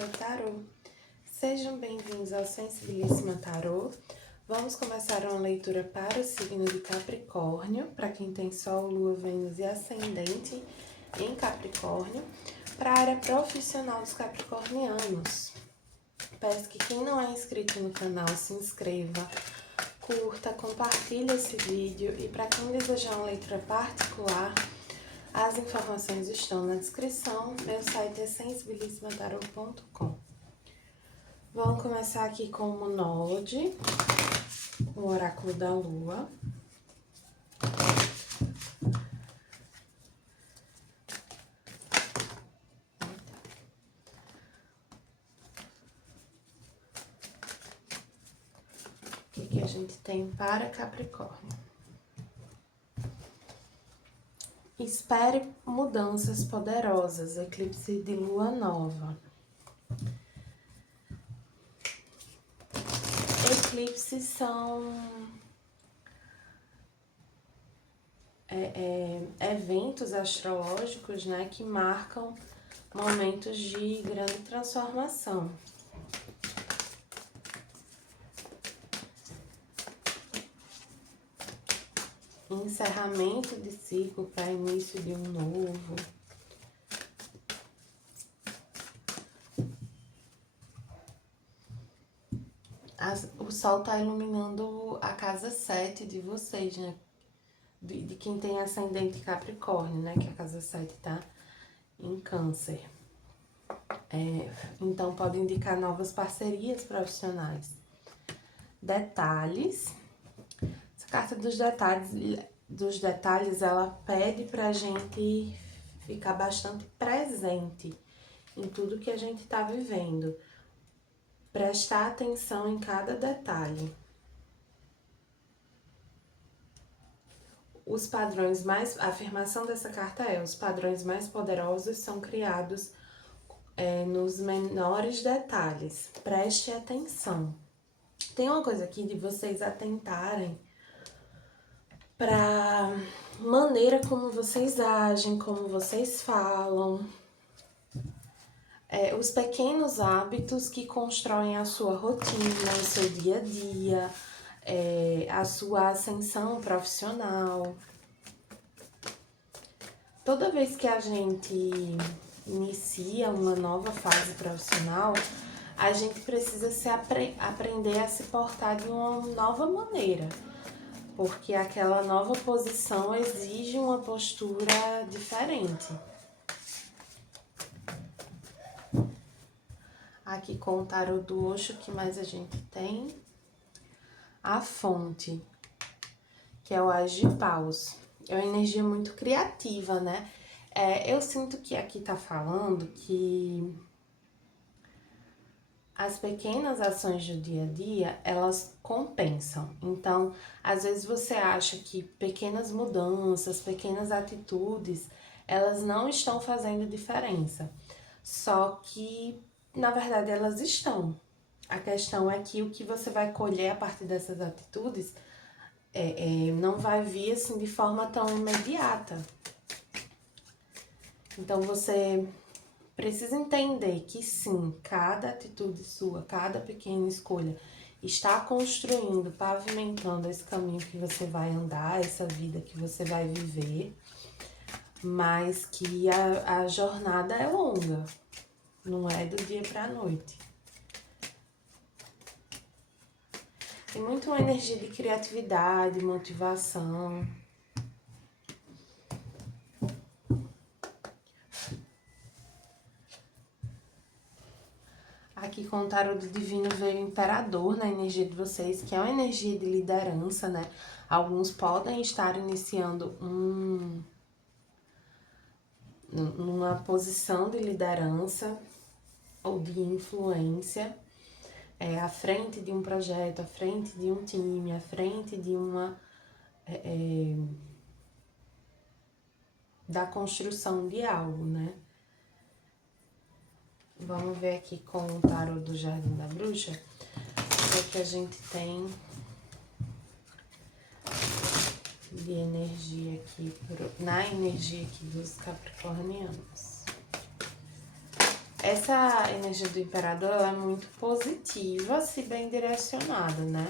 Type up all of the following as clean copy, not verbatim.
é o Tarô. Sejam bem-vindos ao Sensibilíssima Tarô. Vamos começar uma leitura para o signo de Capricórnio, para quem tem Sol, Lua, Vênus e Ascendente em Capricórnio, para a área profissional dos capricornianos. Peço que quem não é inscrito no canal se inscreva, curta, compartilhe esse vídeo e para quem desejar uma leitura particular, as informações estão na descrição. Meu site é sensibilissimataroto.com. Vamos começar aqui com o Monode, o oráculo da Lua. O que a gente tem para Capricórnio? Espere mudanças poderosas, eclipse de lua nova. Eclipses são eventos astrológicos, né, que marcam momentos de grande transformação. Encerramento de ciclo para início de um novo. O sol tá iluminando a casa 7 de vocês, né? De quem tem ascendente Capricórnio, né? Que a casa 7 tá em Câncer. Então, pode indicar novas parcerias profissionais. Detalhes. Essa carta dos detalhes, ela pede pra gente ficar bastante presente em tudo que a gente tá vivendo. Prestar atenção em cada detalhe. Os padrões mais... A afirmação dessa carta é: os padrões mais poderosos são criados nos menores detalhes. Preste atenção. Tem uma coisa aqui de vocês atentarem para maneira como vocês agem, como vocês falam. Os pequenos hábitos que constroem a sua rotina, o seu dia a dia, a sua ascensão profissional. Toda vez que a gente inicia uma nova fase profissional, a gente precisa aprender a se portar de uma nova maneira, porque aquela nova posição exige uma postura diferente. Aqui com o tarô do Osho, o que mais a gente tem? A fonte, que é o As de Paus. É uma energia muito criativa, né? Eu sinto que aqui tá falando que as pequenas ações do dia a dia, elas compensam. Então, às vezes você acha que pequenas mudanças, pequenas atitudes, elas não estão fazendo diferença. Só que, na verdade, elas estão. A questão é que o que você vai colher a partir dessas atitudes não vai vir assim de forma tão imediata. Então, você precisa entender que sim, cada atitude sua, cada pequena escolha está construindo, pavimentando esse caminho que você vai andar, essa vida que você vai viver, mas que a jornada é longa, não é do dia para a noite. Tem muito uma energia de criatividade, motivação. Aqui com o tarô do divino veio o imperador na energia de vocês, que é uma energia de liderança, né? Alguns podem estar iniciando numa posição de liderança ou de influência, à frente de um projeto, à frente de um time, à frente de da construção de algo, né? Vamos ver aqui com o tarô do Jardim da Bruxa, o que a gente tem de energia aqui, na energia aqui dos capricornianos. Essa energia do imperador, ela é muito positiva, se bem direcionada, né?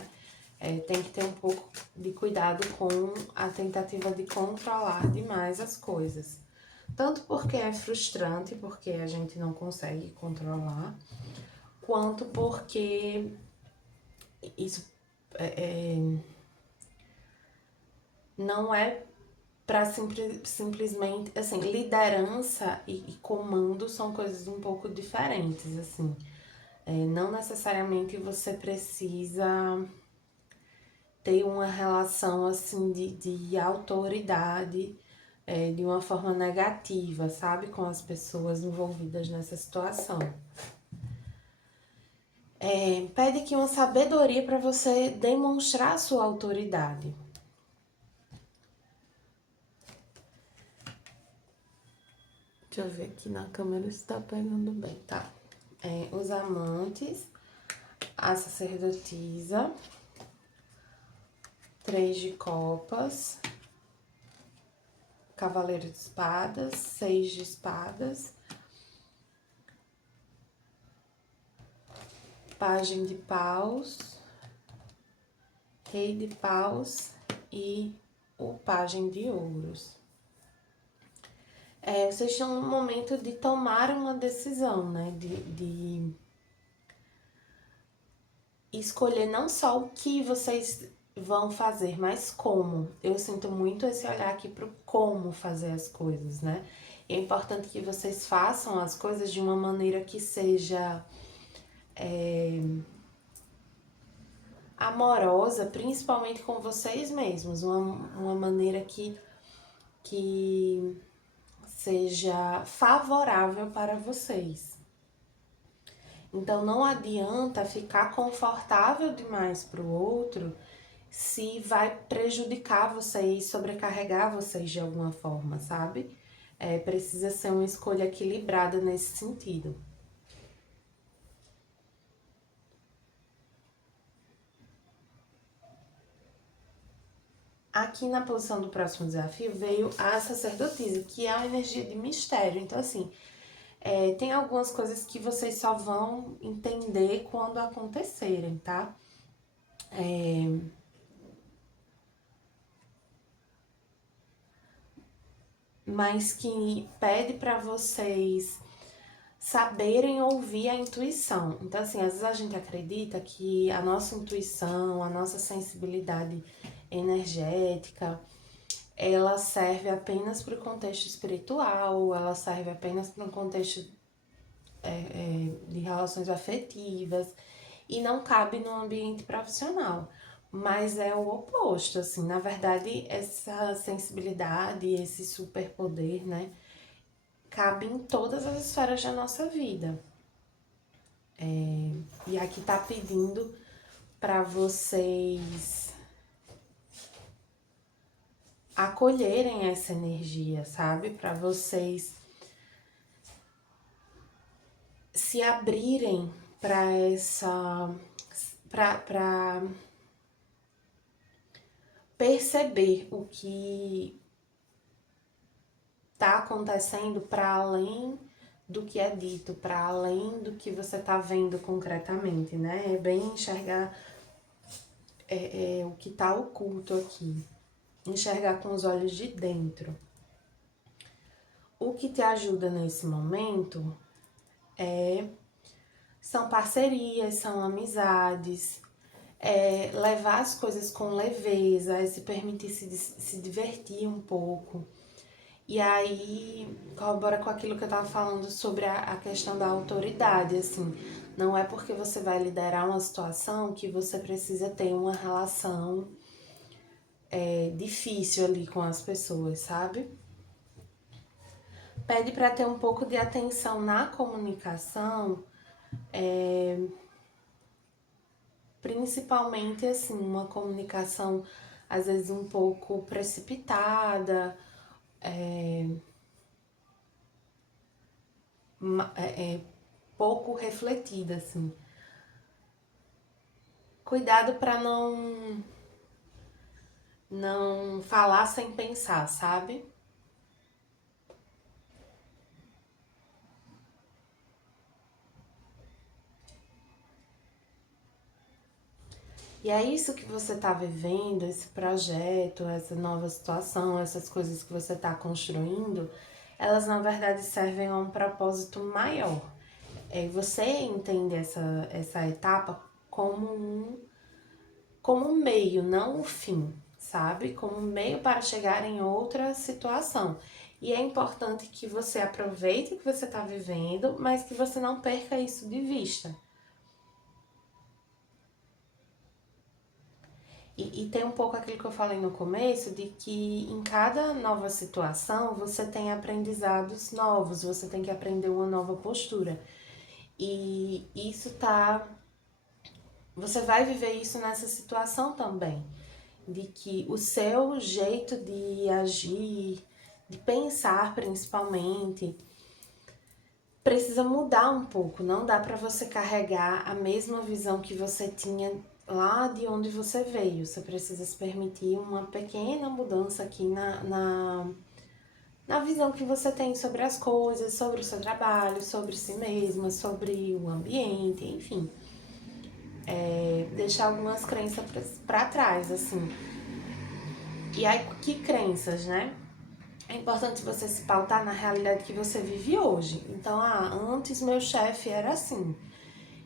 Tem que ter um pouco de cuidado com a tentativa de controlar demais as coisas. Tanto porque é frustrante, porque a gente não consegue controlar, quanto porque isso não é para simplesmente, assim, liderança e comando são coisas um pouco diferentes, assim. Não necessariamente você precisa ter uma relação, assim, de autoridade de uma forma negativa, sabe? Com as pessoas envolvidas nessa situação. Pede aqui uma sabedoria para você demonstrar a sua autoridade. Deixa eu ver aqui na câmera se tá pegando bem, tá? Os amantes, a sacerdotisa, 3 de copas, cavaleiro de espadas, 6 de espadas, pajem de paus, rei de paus e o pajem de ouros. Vocês estão no momento de tomar uma decisão, né? De escolher não só o que vocês vão fazer, mas como. Eu sinto muito esse olhar aqui pro como fazer as coisas, né? É importante que vocês façam as coisas de uma maneira que seja amorosa, principalmente com vocês mesmos. Uma maneira que seja favorável para vocês. Então não adianta ficar confortável demais para o outro se vai prejudicar vocês, sobrecarregar vocês de alguma forma, sabe? Precisa ser uma escolha equilibrada nesse sentido. Aqui na posição do próximo desafio veio a sacerdotisa, que é a energia de mistério. Então, assim, tem algumas coisas que vocês só vão entender quando acontecerem, tá? Mas que pede para vocês saberem ouvir a intuição. Então, assim, às vezes a gente acredita que a nossa intuição, a nossa sensibilidade energética, ela serve apenas para o contexto espiritual, ela serve apenas para um contexto de relações afetivas e não cabe no ambiente profissional. Mas é o oposto, assim, na verdade, essa sensibilidade, esse superpoder, né, cabe em todas as esferas da nossa vida. E aqui tá pedindo para vocês acolherem essa energia, sabe? Para vocês se abrirem para essa para perceber o que tá acontecendo para além do que é dito, para além do que você tá vendo concretamente, né? É bem enxergar o que tá oculto aqui, enxergar com os olhos de dentro. O que te ajuda nesse momento são parcerias, são amizades, levar as coisas com leveza, se permitir se divertir um pouco. E aí, corrobora com aquilo que eu tava falando sobre a questão da autoridade, assim. Não é porque você vai liderar uma situação que você precisa ter uma relação difícil ali com as pessoas, sabe? Pede para ter um pouco de atenção na comunicação, principalmente assim, uma comunicação às vezes um pouco precipitada, pouco refletida, assim. Cuidado para não falar sem pensar, sabe? E é isso que você tá vivendo, esse projeto, essa nova situação, essas coisas que você tá construindo, elas na verdade servem a um propósito maior. É você entende essa etapa como um meio, não o fim, sabe? Como um meio para chegar em outra situação. E é importante que você aproveite o que você está vivendo, mas que você não perca isso de vista. E tem um pouco aquilo que eu falei no começo, de que em cada nova situação você tem aprendizados novos, você tem que aprender uma nova postura. E isso tá. Você vai viver isso nessa situação também. De que o seu jeito de agir, de pensar principalmente, precisa mudar um pouco. Não dá para você carregar a mesma visão que você tinha lá de onde você veio. Você precisa se permitir uma pequena mudança aqui na visão que você tem sobre as coisas, sobre o seu trabalho, sobre si mesma, sobre o ambiente, enfim. Deixar algumas crenças para trás, assim. E aí, que crenças, né? É importante você se pautar na realidade que você vive hoje. Então, antes meu chefe era assim.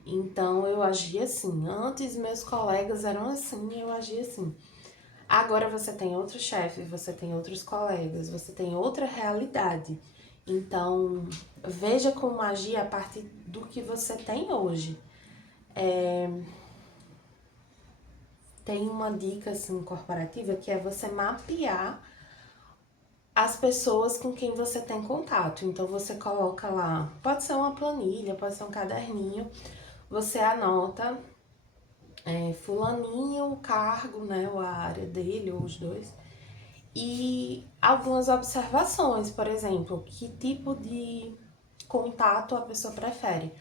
Então eu agia assim. Antes meus colegas eram assim, eu agia assim. Agora você tem outro chefe, você tem outros colegas, você tem outra realidade. Então, veja como agir a partir do que você tem hoje. Tem uma dica assim corporativa que é você mapear as pessoas com quem você tem contato. Então você coloca lá, pode ser uma planilha, pode ser um caderninho, você anota fulaninho, o cargo, né, ou a área dele, ou os dois, e algumas observações, por exemplo, que tipo de contato a pessoa prefere.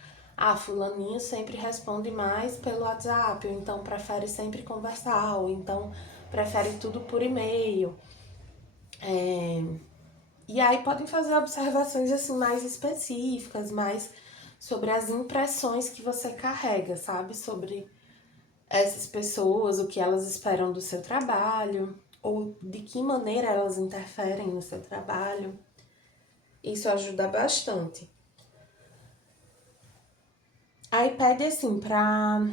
Fulaninho sempre responde mais pelo WhatsApp, ou então prefere sempre conversar, ou então prefere tudo por e-mail. E aí podem fazer observações assim mais específicas, mais sobre as impressões que você carrega, sabe? Sobre essas pessoas, o que elas esperam do seu trabalho, ou de que maneira elas interferem no seu trabalho. Isso ajuda bastante. Aí pede assim pra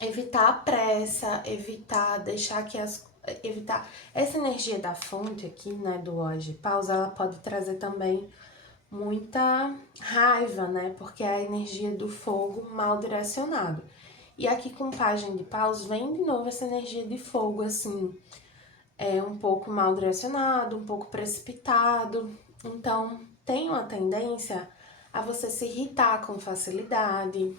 evitar a pressa, evitar deixar que as evitar essa energia da fonte aqui, né, do Hoje Pausa, ela pode trazer também muita raiva, né? Porque é a energia do fogo mal direcionado. E aqui com Pagem de Paus vem de novo essa energia de fogo, assim, um pouco mal direcionado, um pouco precipitado. Então, tem uma tendência a você se irritar com facilidade.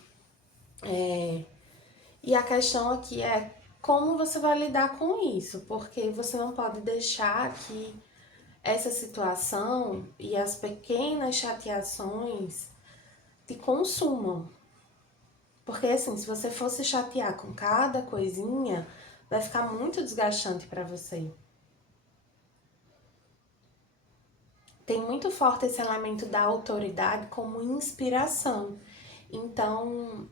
E a questão aqui é como você vai lidar com isso, porque você não pode deixar que essa situação e as pequenas chateações te consumam. Porque assim, se você for se chatear com cada coisinha, vai ficar muito desgastante para você. Tem muito forte esse elemento da autoridade como inspiração. Então,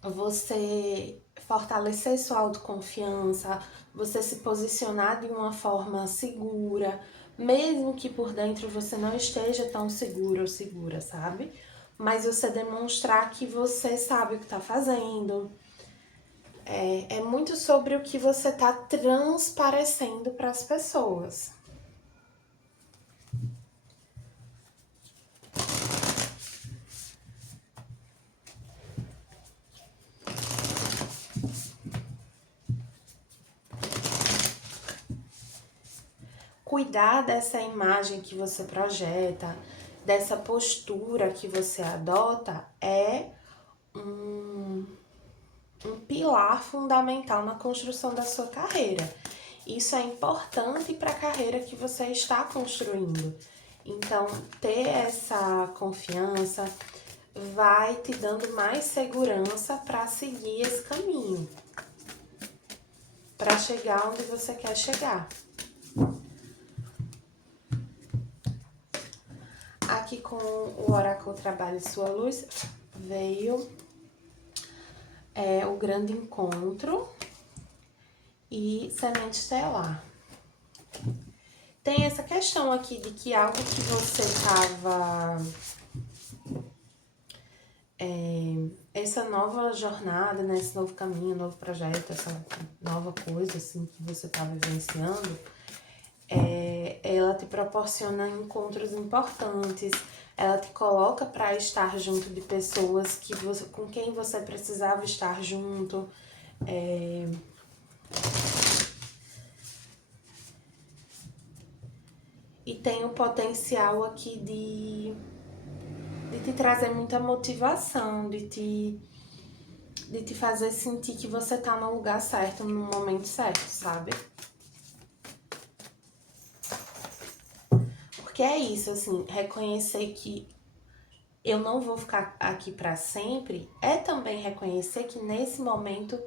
você fortalecer sua autoconfiança, você se posicionar de uma forma segura, mesmo que por dentro você não esteja tão seguro ou segura, sabe? Mas você demonstrar que você sabe o que está fazendo. É muito sobre o que você está transparecendo para as pessoas. Cuidar dessa imagem que você projeta, dessa postura que você adota, é um pilar fundamental na construção da sua carreira. Isso é importante para a carreira que você está construindo. Então, ter essa confiança vai te dando mais segurança para seguir esse caminho, para chegar onde você quer chegar. Aqui com o Oráculo Trabalhe Sua Luz veio o grande encontro, e semente estelar. Tem essa questão aqui de que algo que você tava... essa nova jornada, né, esse novo caminho, novo projeto, essa nova coisa, assim, que você tá vivenciando, ela te proporciona encontros importantes, ela te coloca para estar junto de pessoas com quem você precisava estar junto, e tem o potencial aqui de te trazer muita motivação, de te fazer sentir que você tá no lugar certo, no momento certo, sabe? Porque é isso, assim, reconhecer que eu não vou ficar aqui para sempre é também reconhecer que nesse momento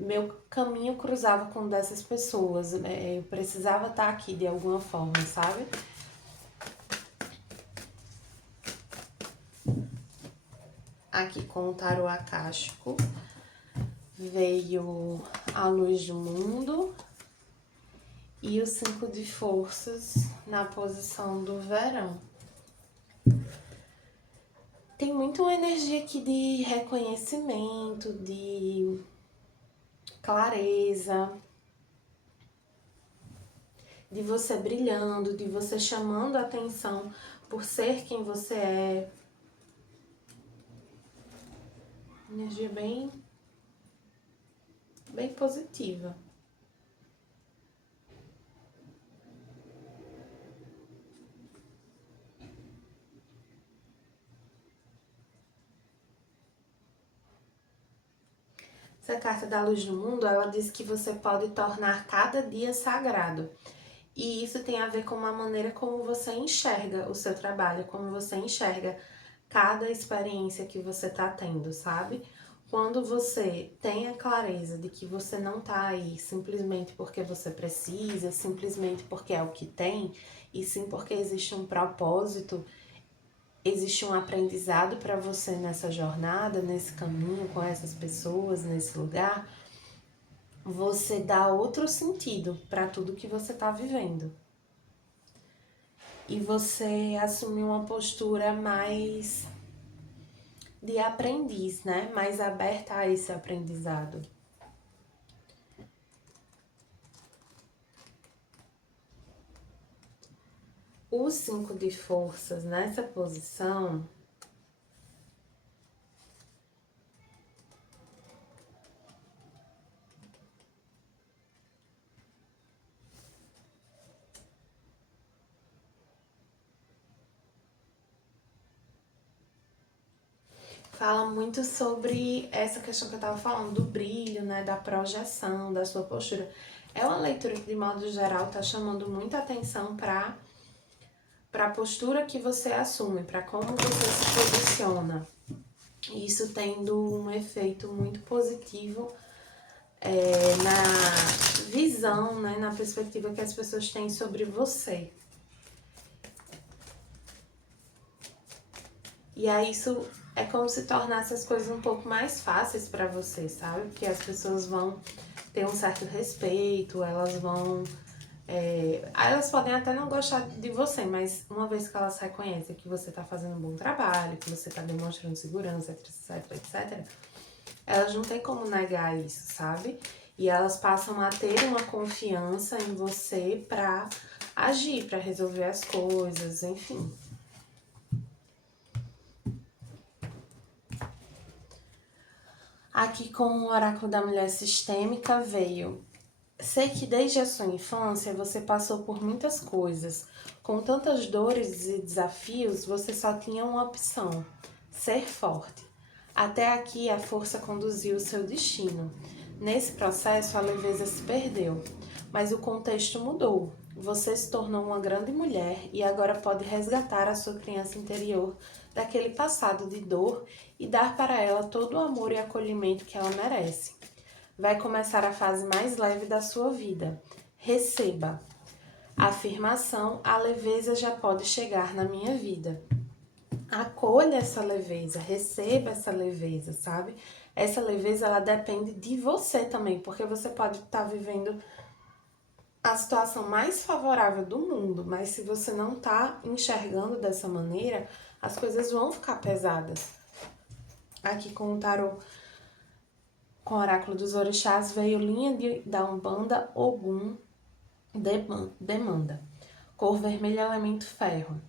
meu caminho cruzava com dessas pessoas, eu precisava estar aqui de alguma forma, sabe? Aqui com o tarô akáshico veio a luz do mundo e o 5 de forças na posição do verão. Tem muito uma energia aqui de reconhecimento, de clareza, de você brilhando, de você chamando a atenção por ser quem você é. Energia bem positiva. Essa carta da luz do mundo, ela diz que você pode tornar cada dia sagrado. E isso tem a ver com a maneira como você enxerga o seu trabalho, como você enxerga cada experiência que você tá tendo, sabe? Quando você tem a clareza de que você não tá aí simplesmente porque você precisa, simplesmente porque é o que tem, e sim porque existe um propósito, existe um aprendizado para você nessa jornada, nesse caminho, com essas pessoas, nesse lugar, você dá outro sentido para tudo que você tá vivendo. E você assume uma postura mais de aprendiz, né? Mais aberta a esse aprendizado. O 5 de forças nessa posição fala muito sobre essa questão que eu tava falando, do brilho, né? Da projeção, da sua postura. É uma leitura que, de modo geral, tá chamando muita atenção para a postura que você assume, para como você se posiciona. E isso tendo um efeito muito positivo na visão, né, na perspectiva que as pessoas têm sobre você. E aí isso é como se tornasse as coisas um pouco mais fáceis para você, sabe? Porque as pessoas vão ter um certo respeito, elas vão... elas podem até não gostar de você, mas uma vez que elas reconhecem que você tá fazendo um bom trabalho, que você tá demonstrando segurança, etc, elas não tem como negar isso, sabe? E elas passam a ter uma confiança em você pra agir, pra resolver as coisas, enfim. Aqui com o oráculo da mulher sistêmica veio: sei que desde a sua infância você passou por muitas coisas. Com tantas dores e desafios, você só tinha uma opção: ser forte. Até aqui a força conduziu o seu destino. Nesse processo a leveza se perdeu, mas o contexto mudou. Você se tornou uma grande mulher e agora pode resgatar a sua criança interior daquele passado de dor e dar para ela todo o amor e acolhimento que ela merece. Vai começar a fase mais leve da sua vida. Receba. Afirmação: a leveza já pode chegar na minha vida. Acolha essa leveza, receba essa leveza, sabe? essa leveza, ela depende de você também, porque você pode estar vivendo a situação mais favorável do mundo, mas se você não tá enxergando dessa maneira, as coisas vão ficar pesadas. Aqui com o tarô, com o oráculo dos orixás, veio linha da Umbanda Ogum Demanda. Cor vermelha, elemento ferro.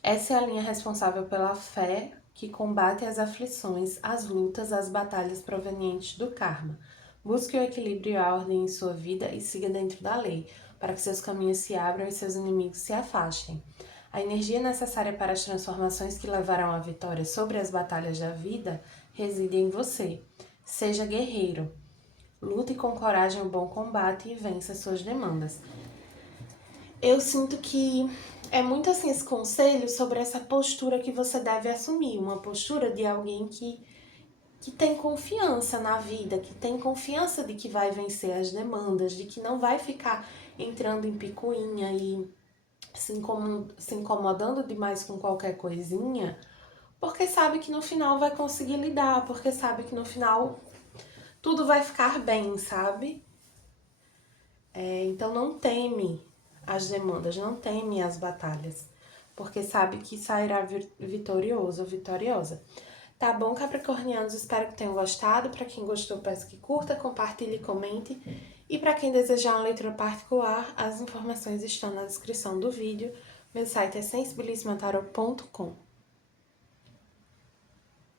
Essa é a linha responsável pela fé que combate as aflições, as lutas, as batalhas provenientes do karma. Busque o equilíbrio e a ordem em sua vida e siga dentro da lei, para que seus caminhos se abram e seus inimigos se afastem. A energia necessária para as transformações que levarão à vitória sobre as batalhas da vida reside em você. Seja guerreiro. Lute com coragem o bom combate e vença suas demandas. Eu sinto que é muito assim esse conselho sobre essa postura que você deve assumir, uma postura de alguém que tem confiança na vida, que tem confiança de que vai vencer as demandas, de que não vai ficar entrando em picuinha e se incomodando demais com qualquer coisinha, porque sabe que no final vai conseguir lidar, porque sabe que no final tudo vai ficar bem, sabe? Então não teme as demandas, não teme as batalhas, porque sabe que sairá vitorioso ou vitoriosa. Tá bom, capricornianos? Espero que tenham gostado. Para quem gostou, peço que curta, compartilhe e comente. E para quem desejar uma leitura particular, as informações estão na descrição do vídeo. Meu site é sensibilissimataroto.com.